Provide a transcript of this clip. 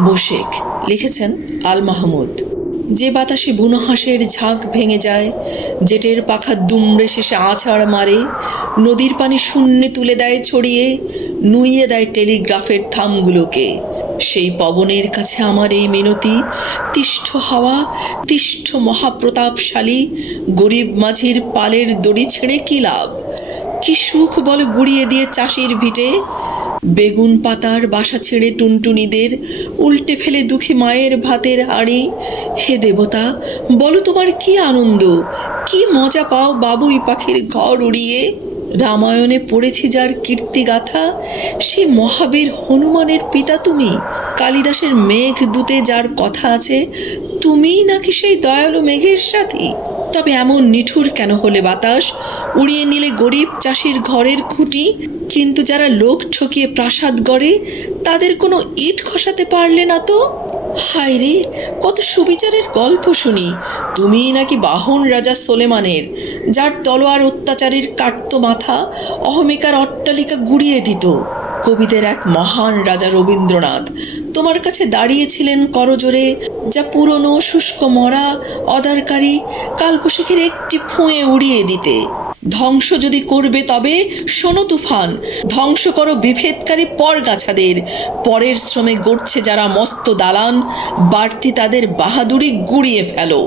বশেক লিখেছেন আল মাহমুদ। যে বাতাসে বুনো হাঁসের ঝাঁক ভেঙে যায়, জেটের পাখা দুমড়ে শেষে আছাড় মারে, নদীর পানি শূন্যে তুলে দেয় ছড়িয়ে, নুইয়ে দেয় টেলিগ্রাফের থামগুলোকে, সেই পবনের কাছে আমার এই মিনতি, তিষ্ঠ হাওয়া, তিষ্ঠ মহাপ্রতাপশালী, গরিব মাঝির পালের দড়ি ছেড়ে কী লাভ? কি সুখ বল গুড়িয়ে দিয়ে চাষির ভিটে, বেগুন পাতার বাসা ছেড়ে টুনটুনিদের উল্টে ফেলে দুঃখী মায়ের ভাতের হাঁড়ি। হে দেবতা, বলো তোমার কি আনন্দ, কি মজা পাও বাবুই পাখির ঘর উড়িয়ে। রামায়ণে পড়েছি যার কীর্তিগাথা, সে মহাবীর হনুমানের পিতা তুমি। কালিদাসের মেঘদূতে যার কথা আছে, তুমিই নাকি সেই দয়ালু মেঘের সাথী? তবে এমন নিঠুর কেন হলে বাতাস, উড়িয়ে নিলে গরিব চাষির ঘরের খুঁটি? কিন্তু যারা লোক ঠকিয়ে প্রাসাদ গড়ে, তাদের কোনো ইট খসাতে পারলে না তো? হায় রে, কত সুবিচারের গল্প শুনি। তুমিই নাকি বাহন রাজা সোলেমানের, যার তলোয়ার অত্যাচারীর কাটত মাথা, অহমিকার অট্টালিকা গুড়িয়ে দিত। কবিদের এক মহান রাজা রবীন্দ্রনাথ তোমার কাছে দাঁড়িয়েছিলেন করজোরে, যা পুরনো শুষ্ক মরা অদারকারী কালবৈশাখীর একটি ফুঁয়ে উড়িয়ে দিতে। ধ্বংস যদি করবে তবে শোনো তুফান, ধ্বংস করো বিভেদকারী পরগাছাদের। পরের শ্রমে গড়ছে যারা মস্ত দালান, বাড়তি তাদের বাহাদুরি গুড়িয়ে ফেলো।